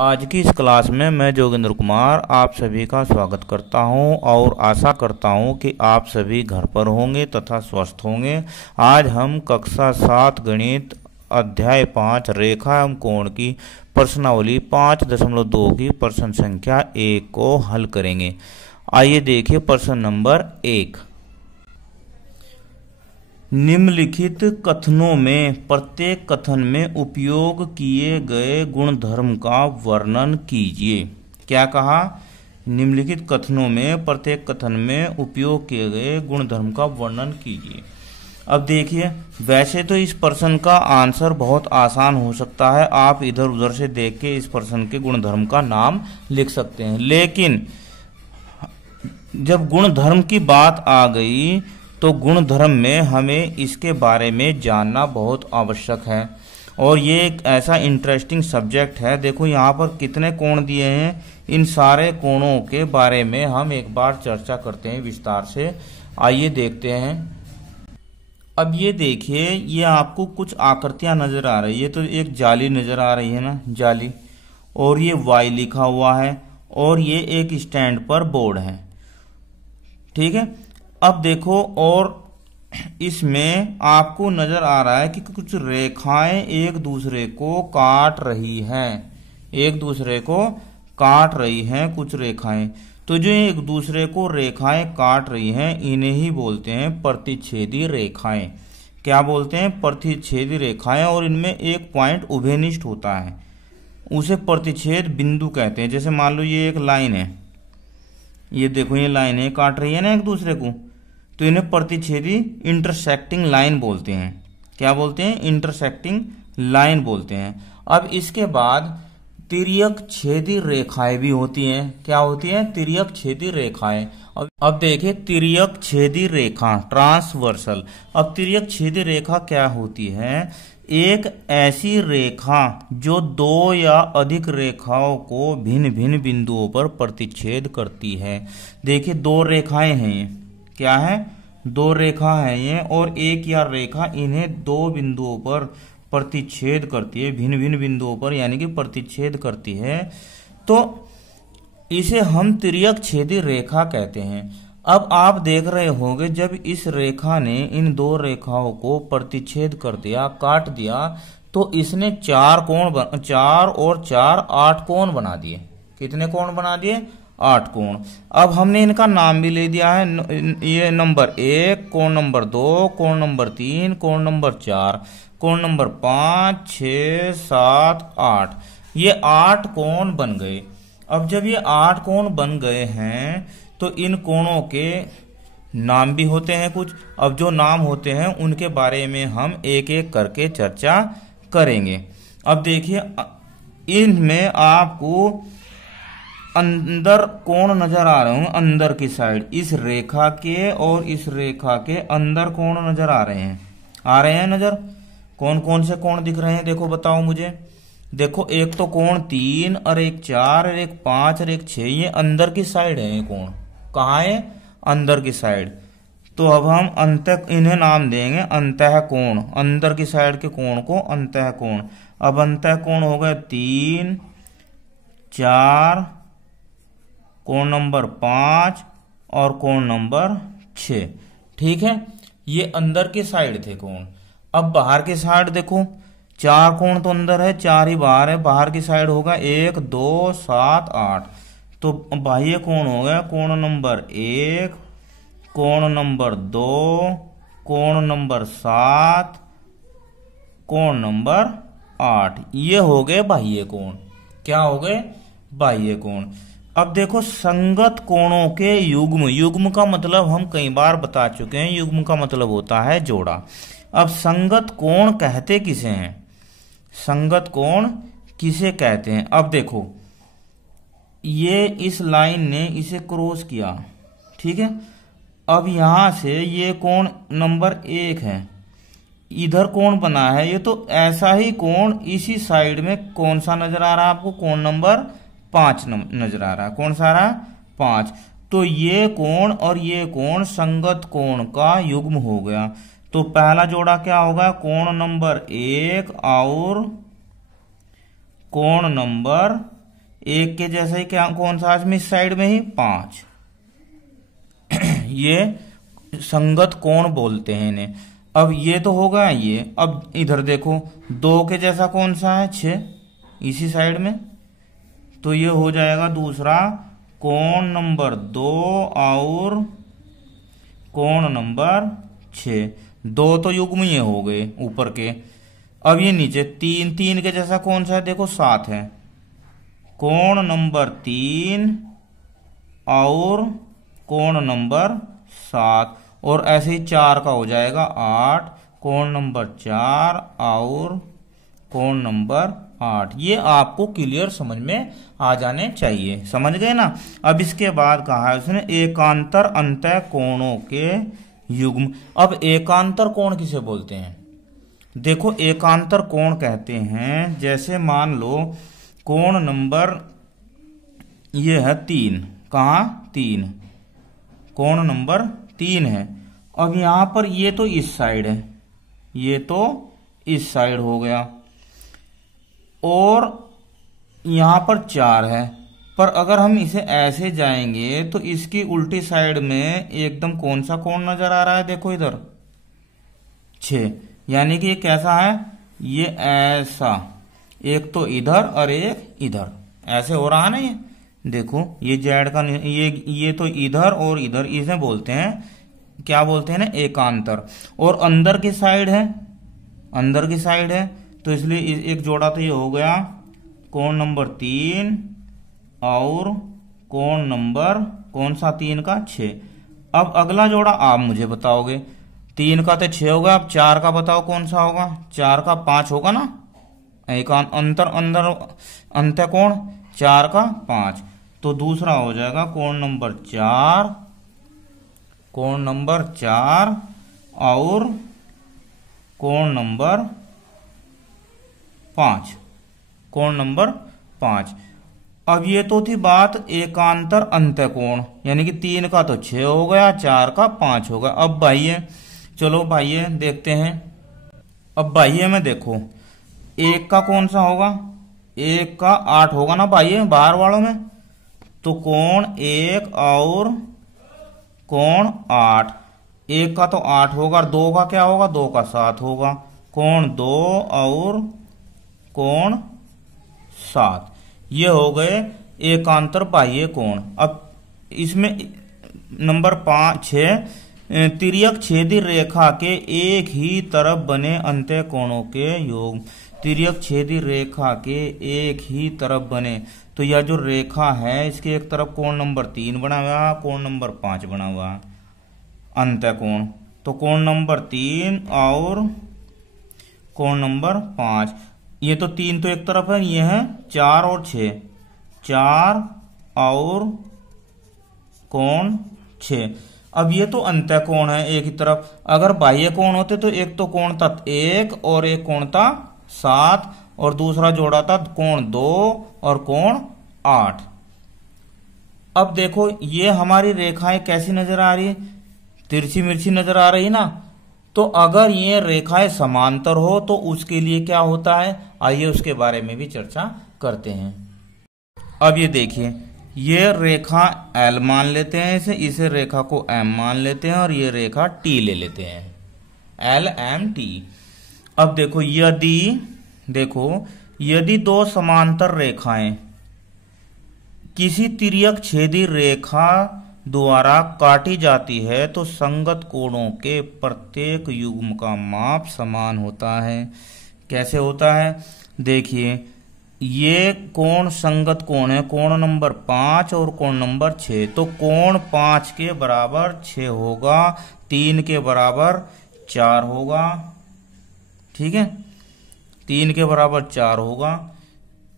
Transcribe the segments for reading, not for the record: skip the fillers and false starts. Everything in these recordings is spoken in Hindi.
आज की इस क्लास में मैं जोगिंद्र कुमार आप सभी का स्वागत करता हूं और आशा करता हूं कि आप सभी घर पर होंगे तथा स्वस्थ होंगे। आज हम कक्षा 7 गणित अध्याय 5 रेखा एवं कोण की प्रश्नावली 5.2 की प्रश्न संख्या 1 को हल करेंगे। आइए देखिए प्रश्न नंबर 1। निम्नलिखित कथनों में प्रत्येक कथन में उपयोग किए गए गुणधर्म का वर्णन कीजिए। क्या कहा? निम्नलिखित कथनों में प्रत्येक कथन में उपयोग किए गए गुणधर्म का वर्णन कीजिए। अब देखिए, वैसे तो इस प्रश्न का आंसर बहुत आसान हो सकता है, आप इधर उधर से देख के इस प्रश्न के गुणधर्म का नाम लिख सकते हैं, लेकिन जब गुणधर्म की बात आ गई तो गुणधर्म में हमें इसके बारे में जानना बहुत आवश्यक है और ये एक ऐसा इंटरेस्टिंग सब्जेक्ट है। देखो यहाँ पर कितने कोण दिए हैं, इन सारे कोणों के बारे में हम एक बार चर्चा करते हैं विस्तार से। आइए देखते हैं। अब ये देखिए, ये आपको कुछ आकृतियां नजर आ रही है, तो एक जाली नजर आ रही है ना, जाली, और ये Y लिखा हुआ है और ये एक स्टैंड पर बोर्ड है, ठीक है। अब देखो, और इसमें आपको नजर आ रहा है कि कुछ रेखाएं एक दूसरे को काट रही हैं, एक दूसरे को काट रही हैं कुछ रेखाएं। तो जो एक दूसरे को रेखाएं काट रही हैं इन्हें ही बोलते हैं प्रतिच्छेदी रेखाएं। क्या बोलते हैं? प्रतिच्छेदी रेखाएं। और इनमें एक पॉइंट उभयनिष्ठ होता है, उसे प्रतिच्छेद बिंदु कहते हैं। जैसे मान लो ये एक लाइन है, ये देखो ये लाइन है, काट रही है ना एक दूसरे को, तो इन्हें प्रतिच्छेदी इंटरसेक्टिंग लाइन बोलते हैं। क्या बोलते हैं? इंटरसेक्टिंग लाइन बोलते हैं। अब इसके बाद तिर्यक छेदी रेखाएं भी होती हैं। क्या होती हैं? तिर्यक छेदी रेखाएं। अब देखिए, तिर्यक छेदी रेखा ट्रांसवर्सल। अब तिर्यक छेदी रेखा क्या होती है? एक ऐसी रेखा जो दो या अधिक रेखाओं को भिन्न भिन्न बिंदुओं पर प्रतिच्छेद करती है। देखिए, दो रेखाएं हैं ये। क्या है? दो रेखा है ये, और एक या रेखा इन्हें दो बिंदुओं पर प्रतिच्छेद करती है, भिन्न भिन्न बिंदुओं पर, यानी कि प्रतिच्छेद करती है, तो इसे हम तिर्यक छेदी रेखा कहते हैं। अब आप देख रहे होंगे, जब इस रेखा ने इन दो रेखाओं को प्रतिच्छेद कर दिया, काट दिया, तो इसने चार और चार 8 कोण बना दिए। कितने कोण बना दिए? 8 कोण। अब हमने इनका नाम भी ले दिया है, ये नंबर 1, कोण नंबर 2, कोण नंबर 3, कोण नंबर 4, कोण नंबर 5, 6, 7, 8। ये 8 कोण बन गए। अब जब ये 8 कोण बन गए हैं तो इन कोणों के नाम भी होते हैं कुछ। अब जो नाम होते हैं उनके बारे में हम एक एक करके चर्चा करेंगे। अब देखिए, इनमें आपको अंदर कोण नजर आ रहे होंगे, अंदर की साइड, इस रेखा के और इस रेखा के अंदर कोण नजर आ रहे हैं, नजर। कौन कौन से कोण दिख रहे हैं? देखो, बताओ मुझे। देखो, एक तो कोण 3 और एक 4 और एक 5 और एक 6, ये अंदर की साइड है। ये कोण कहाँ है? अंदर की साइड। तो अब हम इन्हें नाम देंगे अंतः कोण। अंदर की साइड के कोण को अंतः कोण। अब अंतः कोण हो गए 3, 4, कोण नंबर 5 और कोण नंबर 6, ठीक है। ये अंदर की साइड थे कोण। अब बाहर की साइड देखो, 4 कोण तो अंदर है, 4 ही बाहर है। बाहर की साइड होगा 1, 2, 7, 8। तो बाह्य कोण हो गया कोण नंबर 1, कोण नंबर 2, कोण नंबर 7, कोण नंबर 8। ये हो गए बाह्य कोण। क्या हो गए? बाह्य कोण। अब देखो, संगत कोणों के युग्म। युग्म का मतलब हम कई बार बता चुके हैं, युग्म का मतलब होता है जोड़ा। अब संगत कोण कहते किसे हैं? संगत कोण किसे कहते हैं? अब देखो, ये इस लाइन ने इसे क्रॉस किया, ठीक है। अब यहां से ये कोण नंबर 1 है, इधर कोण बना है, ये तो ऐसा ही कोण इसी साइड में कौन सा नजर आ रहा है आपको? कोण नंबर 5 नजर आ रहा है। कौन सा रहा? 5। तो ये कोण और ये कोण संगत कोण का युग्म हो गया। तो पहला जोड़ा क्या होगा? कोण नंबर 1 और कोण नंबर एक के जैसा ही क्या कौन सा इसमें इस साइड में ही 5। ये संगत कोण बोलते हैं इन्हें। अब ये तो हो गया ये। अब इधर देखो 2 के जैसा कौन सा है 6 इसी साइड में, तो ये हो जाएगा दूसरा कोण नंबर 2 और कोण नंबर 6। 2 तो युग्म ये हो गए ऊपर के। अब ये नीचे 3 के जैसा कौन सा है देखो 7 है, कोण नंबर 3 और कोण नंबर 7। और ऐसे ही 4 का हो जाएगा 8, कोण नंबर 4 और कोण नंबर 8। ये आपको क्लियर समझ में आ जाने चाहिए, समझ गए ना। अब इसके बाद कहा है उसने एकांतर अंतः कोणों के युग्म। अब एकांतर कोण किसे बोलते हैं? देखो एकांतर कोण कहते हैं, जैसे मान लो कोण नंबर ये है 3, कहाँ 3, कोण नंबर 3 है। अब यहां पर ये तो इस साइड है, ये तो इस साइड हो गया, और यहां पर 4 है। पर अगर हम इसे ऐसे जाएंगे तो इसकी उल्टी साइड में एकदम कौन सा कोण नजर आ रहा है देखो इधर 6। यानी कि ये कैसा है, ये ऐसा, एक तो इधर और एक इधर, ऐसे हो रहा है ना। ये देखो ये जेड का ये तो इधर और इधर, इसे बोलते हैं क्या बोलते हैं ना एकांतर। और अंदर की साइड है, अंदर की साइड है, तो इसलिए एक जोड़ा तो ये हो गया कोण नंबर 3 और कोण नंबर कौन सा 3 का 6। अब अगला जोड़ा आप मुझे बताओगे, 3 का तो 6 होगा, अब 4 का बताओ कौन सा होगा, 4 का 5 होगा ना। अंतर अंदर अंत्य कोण 4 का 5, तो दूसरा हो जाएगा कोण नंबर 4, कोण नंबर 4 और कोण नंबर 5, कोण नंबर 5। अब ये तो थी बात एकांतर अंत्य कोण, यानी कि 3 का तो 6 हो गया, 4 का 5 होगा। अब बाह्य, चलो बाह्य देखते हैं। अब बाह्य में देखो 1 का कौन सा होगा, 1 का 8 होगा ना बाह्य बाहर वालों में, तो कोण 1 और कोण 8। 1 का तो 8 होगा, 2 का क्या होगा, 2 का 7 होगा, कोण 2 और कोण 7। ये हो गए एकांतर बाह्य कोण। अब इसमें नंबर 6 तिर्यक छेदी रेखा के एक ही तरफ बने अंत्य कोणों के योग। तिर्यक छेदी रेखा के एक ही तरफ बने, तो यह जो रेखा है इसके एक तरफ कोण नंबर 3 बना हुआ, कोण नंबर 5 बना हुआ अंत्य कोण। तो कोण नंबर 3 और कोण नंबर 5, ये तो 3 तो एक तरफ है, ये है 4 और 6, 4 और कोण 6। अब ये तो अंत्य कोण है एक ही तरफ। अगर बाह्य कोण होते तो एक तो कोण था 1 और एक कोण था 7 और दूसरा जोड़ा था कोण 2 और कोण 8। अब देखो ये हमारी रेखाएं कैसी नजर आ रही है, तिरछी मिर्ची नजर आ रही ना। तो अगर ये रेखाएं समांतर हो तो उसके लिए क्या होता है, आइए उसके बारे में भी चर्चा करते हैं। अब ये देखिए, ये रेखा L मान लेते हैं, इसे रेखा को M मान लेते हैं और ये रेखा T ले लेते हैं, LMT। अब देखो यदि दो समांतर रेखाएं किसी तिर्यक छेदी रेखा द्वारा काटी जाती है तो संगत कोणों के प्रत्येक युग्म का माप समान होता है। कैसे होता है, देखिए ये कोण संगत कोण है, कोण नंबर 5 और कोण नंबर 6। तो कोण 5 के बराबर 6 होगा, 3 के बराबर 4 होगा, ठीक है, 3 के बराबर 4 होगा।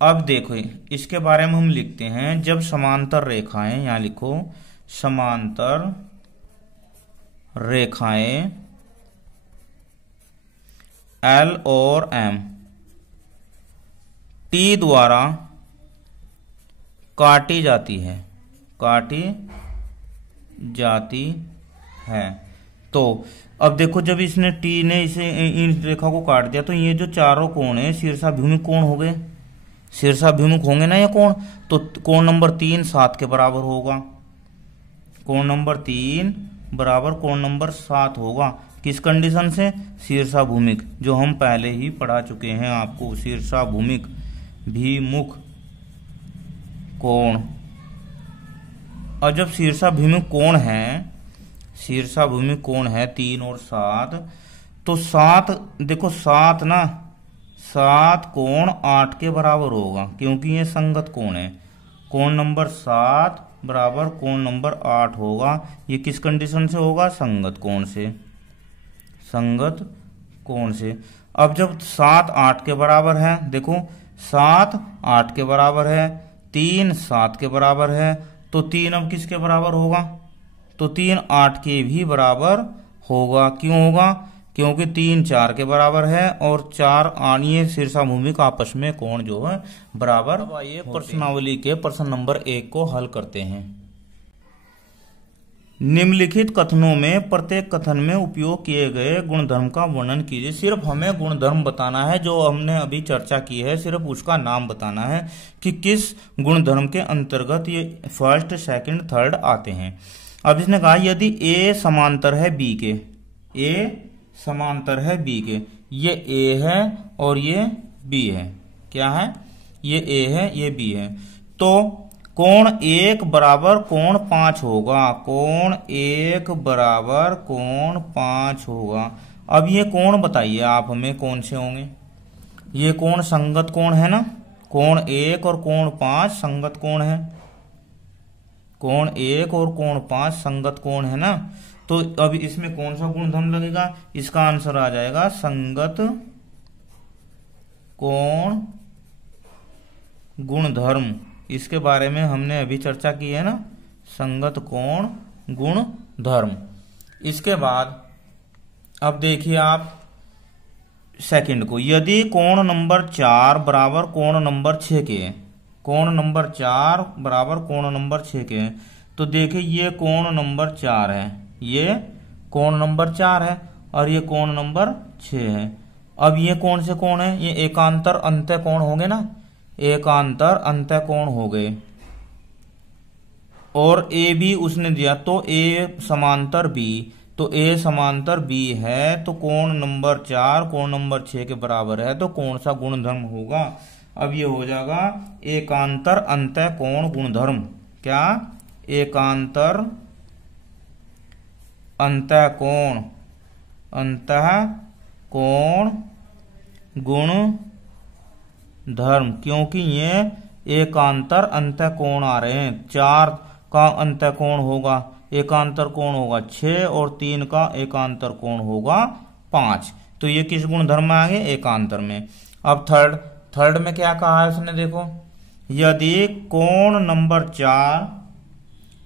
अब देखो इसके बारे में हम लिखते हैं, जब समांतर रेखाएं, यहां लिखो समांतर रेखाएं L और M T द्वारा काटी जाती है, तो अब देखो जब इसने T ने इसे इन रेखा को काट दिया तो ये जो चारों कोण है शीर्षाभिमुख कोण हो गए, शीर्षाभिमुख होंगे ना ये कोण, तो कोण नंबर 3 7 के बराबर होगा। कोण नंबर 3 बराबर कोण नंबर 7 होगा। किस कंडीशन से? शीर्षाभूमिक, जो हम पहले ही पढ़ा चुके हैं आपको, शीर्षाभूमिक भिमुख कोण। और जब शीर्षाभिमुख कोण है, शीर्षाभिमुख कोण है 3 और 7, तो 7 देखो 7 ना, 7 कोण 8 के बराबर होगा, क्योंकि ये संगत कोण है। कोण नंबर 7 बराबर कोण नंबर 8 होगा। ये किस कंडीशन से होगा? संगत कोण से, संगत कोण से। अब जब 7 8 के बराबर है, देखो 7 8 के बराबर है, 3 7 के बराबर है, तो 3 अब किसके बराबर होगा? तो 3 8 के भी बराबर होगा। क्यों होगा? क्योंकि 3 4 के बराबर है और 4 आणीय शीर्षाभूमिक आपस में कोण जो है बराबर। अब आइए प्रश्नावली के प्रश्न नंबर 1 को हल करते हैं। निम्नलिखित कथनों में प्रत्येक कथन में उपयोग किए गए गुणधर्म का वर्णन कीजिए। सिर्फ हमें गुणधर्म बताना है, जो हमने अभी चर्चा की है, सिर्फ उसका नाम बताना है कि किस गुणधर्म के अंतर्गत ये फर्स्ट सेकंड थर्ड आते हैं। अब इसने कहा यदि ए समांतर है बी के, ए समांतर है बी के, ये ए है और ये बी है, क्या है? ये ए है, ये बी है, तो कोण 1 बराबर कोण 5 होगा। कोण 1 बराबर कोण 5 होगा। अब ये कोण बताइए आप हमें कौन से होंगे? ये कोण संगत कोण है ना, कोण 1 और कोण 5 संगत कोण है। कोण 1 और कोण 5 संगत कोण है ना, तो अब इसमें कौन सा गुणधर्म लगेगा? इसका आंसर आ जाएगा संगत कोण गुणधर्म। इसके बारे में हमने अभी चर्चा की है ना, संगत कोण गुणधर्म। इसके बाद अब देखिए आप सेकंड को, यदि कोण नंबर 4 बराबर कोण नंबर 6 के है, कोण नंबर 4 बराबर कोण नंबर 6 के है, तो देखिए ये कोण नंबर 4 है, ये कोण नंबर 4 है और ये कोण नंबर 6 है। अब ये कौन से कोण है? ये एकांतर अंत्य कोण हो गए ना, एकांतर अंत्य कोण हो गए। और ए बी उसने दिया, तो ए समांतर बी, तो ए समांतर बी है, तो कोण नंबर 4 कोण नंबर 6 के बराबर है, तो कौन सा गुणधर्म होगा? अब ये हो जाएगा एकांतर अंत्य कोण गुणधर्म। क्या? एकांतर अंतः कोण, अंतः कोण गुण धर्म, क्योंकि ये एकांतर अंतः कोण आ रहे हैं। 4 का अंतः कोण होगा, एकांतर कोण होगा 6 और 3 का एकांतर कोण होगा 5, तो ये किस गुणधर्म में आ गए? एकांतर में। अब थर्ड में क्या कहा है उसने? देखो यदि कोण नंबर 4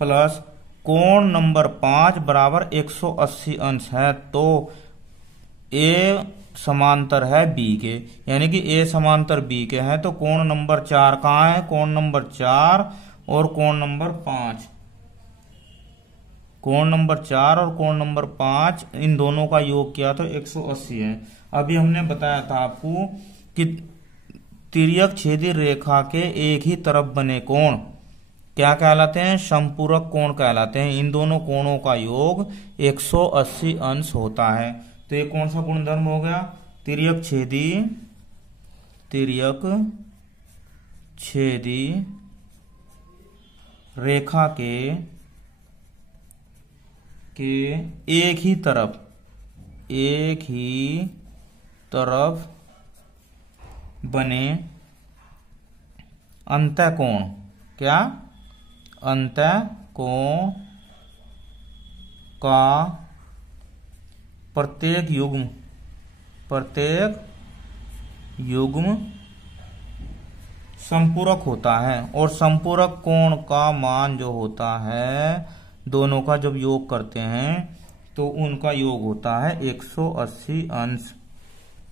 प्लस कोण नंबर 5 बराबर 180 अंश है, तो ए समांतर है बी के, यानी कि ए समांतर बी के है, तो कोण नंबर 4 कहाँ है? कोण नंबर 4 और कोण नंबर 5, कोण नंबर 4 और कोण नंबर 5 इन दोनों का योग किया तो 180 है। अभी हमने बताया था आपको कि तिर्यक छेदी रेखा के एक ही तरफ बने कोण क्या कहलाते हैं? समपूरक कोण कहलाते हैं। इन दोनों कोणों का योग 180 अंश होता है। तो ये कौन सा गुणधर्म हो गया? तिर्यक छेदी रेखा के एक ही तरफ बने अंतःकोण, क्या? अंतःकोण का प्रत्येक युग्म संपूरक होता है, और संपूरक कोण का मान जो होता है, दोनों का जब योग करते हैं तो उनका योग होता है 180 अंश।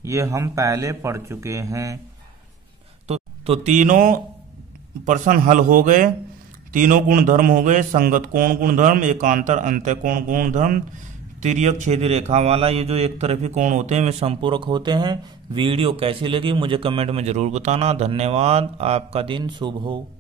ये हम पहले पढ़ चुके हैं। तो तीनों प्रश्न हल हो गए, तीनों गुणधर्म हो गए, संगत कोण गुणधर्म, एकांतर अंतःकोण गुणधर्म, तिर्यक छेदी रेखा वाला ये जो एक तरफी कोण होते हैं वे संपूरक होते हैं। वीडियो कैसी लगी मुझे कमेंट में जरूर बताना। धन्यवाद। आपका दिन शुभ हो।